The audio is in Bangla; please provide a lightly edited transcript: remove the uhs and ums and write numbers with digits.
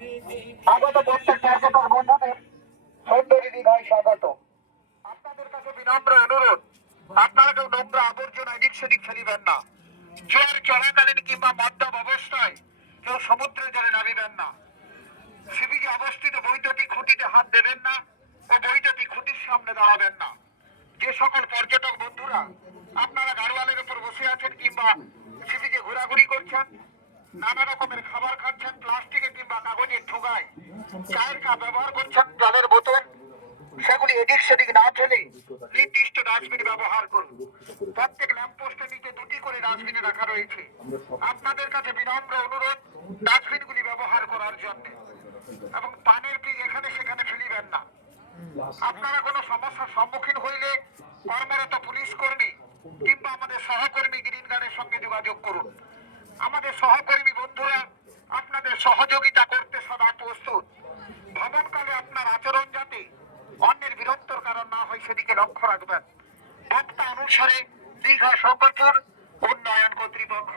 আগত প্রত্যেক পর্যটক বন্ধুদের সুন্দরী দীঘায় স্বাগত। আপনাদের কাছে বিনম্র অনুরোধ, আপনারা কেউ নোংরা আবর্জনা এদিক সেদিক ফেলিবেন না। জোয়ার চলাকালীন কিংবা মদ্যপ অবস্থায় কেউ সমুদ্রে জলে নামিবেন না। শিবিজে অবস্থিত বৈদ্যুতিক খুঁটিতে হাত দেবেন না ও বৈদ্যুতিক খুঁটির সামনে দাঁড়াবেন না। যে সকল পর্যটক বন্ধুরা আপনারা গাড়োয়ালের উপর বসে আছেন কিংবা শিবিজে ঘোরাঘুরি করছেন, নানা রকমের খাবার খাচ্ছেন, প্লাস্টিকে কিংবা কাগজের ঠোঙায় চায়ের কাপ ব্যবহার করছেন, জলের বোতল, সেগুলি এদিক সেদিক না ফেলে নির্দিষ্ট ডাস্টবিন ব্যবহার করুন। প্রত্যেক ল্যাম্পপোস্টের নিচে দুটি করে ডাস্টবিন রাখা রয়েছে। আপনাদের কাছে বিনম্র অনুরোধ ডাস্টবিনগুলি ব্যবহার করার জন্য, এবং পানের পিক এখানে সেখানে ফেলিবেন না। আপনারা কোনো সমস্যার সম্মুখীন হইলে কর্মরত পুলিশ কর্মী কিংবা আমাদের সহকর্মী গ্রিন গার্ডের সঙ্গে যোগাযোগ করুন। আমাদের সহকর্মী বন্ধুরা আপনাদের সহযোগিতা করতে সদা প্রস্তুত। ভ্রমণকালে আপনার আচরণ যাতে অন্যের বিরক্তর কারণ না হয় সেদিকে লক্ষ্য রাখবেন। বক্তা অনুসারে দীঘা শঙ্করপুর উন্নয়ন কর্তৃপক্ষ।